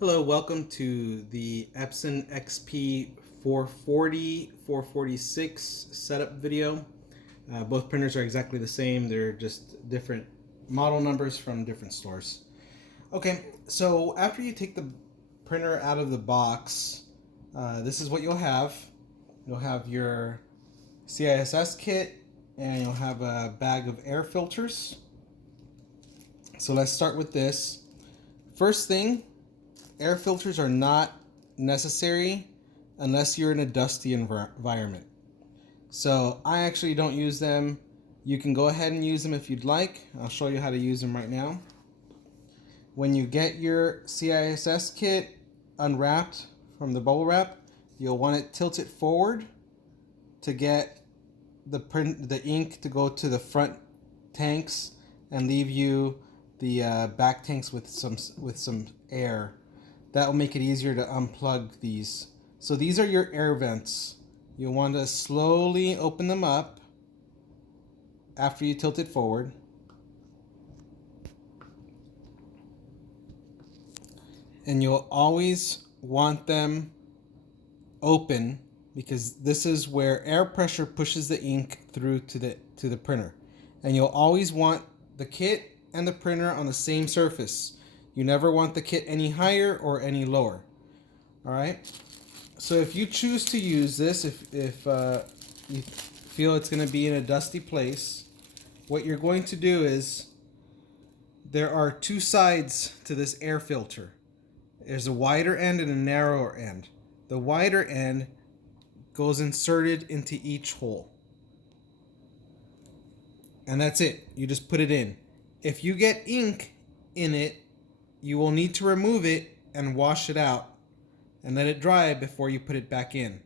Hello, welcome to the Epson XP-440, 446 setup video. Both printers are exactly the same. They're just different model numbers from different stores. Okay, so after you take the printer out of the box, this is what you'll have. You'll have your CISS kit and you'll have a bag of air filters. So let's start with this. First thing, air filters are not necessary unless you're in a dusty environment. So I actually don't use them. You can go ahead and use them if you'd like. I'll show you how to use them right now. When you get your CISS kit unwrapped from the bubble wrap, you'll want it tilted forward to get the ink to go to the front tanks and leave you the back tanks with some air. That will make it easier to unplug these. So these are your air vents. You'll want to slowly open them up after you tilt it forward. And you'll always want them open because this is where air pressure pushes the ink through to the printer. And you'll always want the kit and the printer on the same surface. You never want the kit any higher or any lower. All right. So if you choose to use this, if you feel it's going to be in a dusty place, what you're going to do is there are two sides to this air filter. There's a wider end and a narrower end. The wider end goes inserted into each hole. And that's it. You just put it in. If you get ink in it, you will need to remove it and wash it out and let it dry before you put it back in.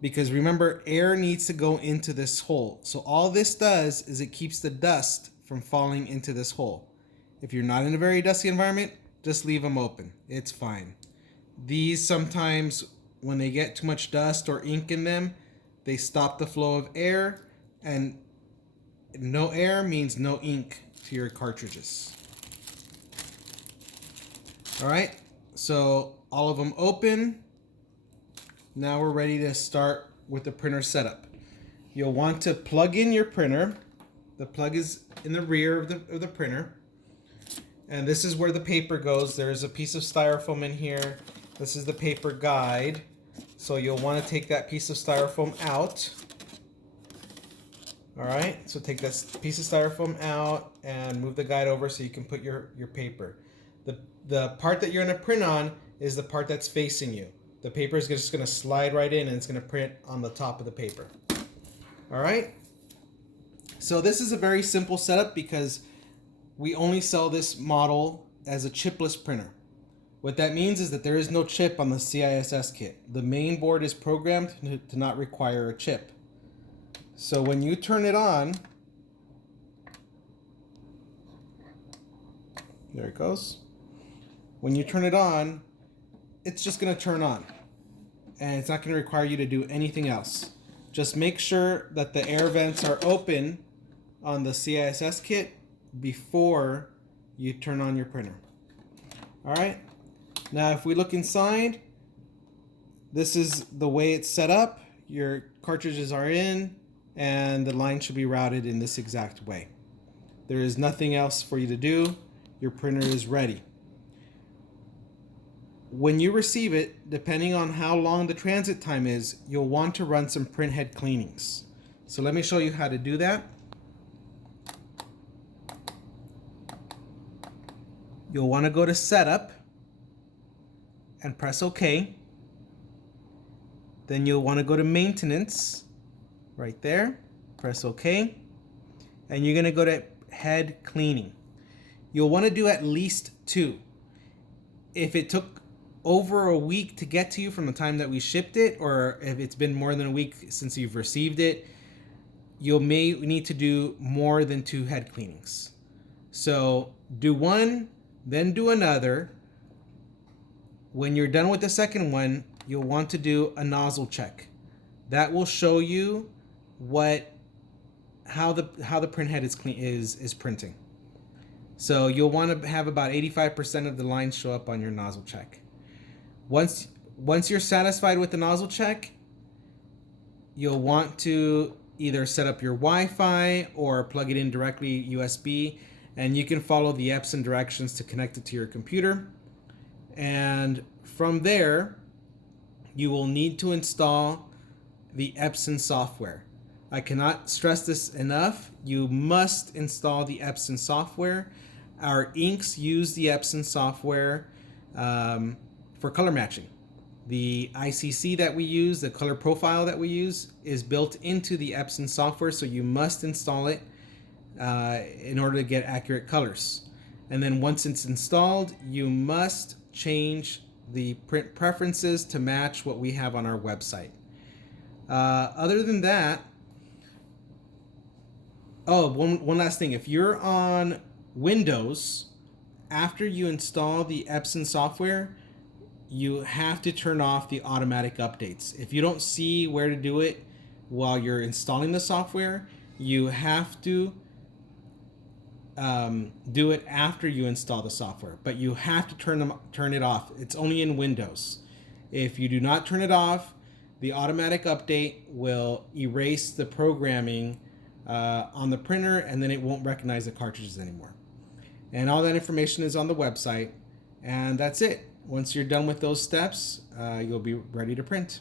Because remember, air needs to go into this hole. So all this does is it keeps the dust from falling into this hole. If you're not in a very dusty environment, just leave them open. It's fine. These sometimes, when they get too much dust or ink in them, they stop the flow of air, and no air means no ink to your cartridges. All right, so all of them open. Now we're ready to start with the printer setup. You'll want to plug in your printer. The plug is in the rear of the printer. And this is where the paper goes. There's a piece of styrofoam in here. This is the paper guide. So you'll want to take that piece of styrofoam out. All right, so take that piece of styrofoam out and move the guide over so you can put your paper. The part that you're going to print on is the part that's facing you. The paper is just going to slide right in and it's going to print on the top of the paper. All right, so this is a very simple setup because we only sell this model as a chipless printer. What that means is that there is no chip on the CISS kit. The main board is programmed to not require a chip. So when you turn it on, there it goes. When you turn it on, it's just going to turn on. And it's not going to require you to do anything else. Just make sure that the air vents are open on the CISS kit before you turn on your printer. All right. Now, if we look inside, this is the way it's set up. Your cartridges are in, and the line should be routed in this exact way. There is nothing else for you to do. Your printer is ready. When you receive it, depending on how long the transit time is, you'll want to run some print head cleanings. So let me show you how to do that. You'll want to go to Setup and press OK. Then you'll want to go to Maintenance, right there, press OK. And you're going to go to Head Cleaning. You'll want to do at least 2. If it took over a week to get to you from the time that we shipped it, or if it's been more than a week since you've received it, you may need to do more than 2 head cleanings. So do one, then do another. When you're done with the second one, you'll want to do a nozzle check. That will show you how the print head is printing. So you'll want to have about 85% of the lines show up on your nozzle check. Once you're satisfied with the nozzle check, you'll want to either set up your Wi-Fi or plug it in directly USB, and you can follow the Epson directions to connect it to your computer. And from there, you will need to install the Epson software. I cannot stress this enough. You must install the Epson software. Our inks use the Epson software for color matching. The ICC that we use, the color profile that we use, is built into the Epson software, so you must install it in order to get accurate colors. And then once it's installed, you must change the print preferences to match what we have on our website. Other than that, one last thing. If you're on Windows, after you install the Epson software, you have to turn off the automatic updates. If you don't see where to do it while you're installing the software, you have to do it after you install the software, but you have to turn it off. It's only in Windows. If you do not turn it off, the automatic update will erase the programming on the printer, and then it won't recognize the cartridges anymore. And all that information is on the website, and that's it. Once you're done with those steps, you'll be ready to print.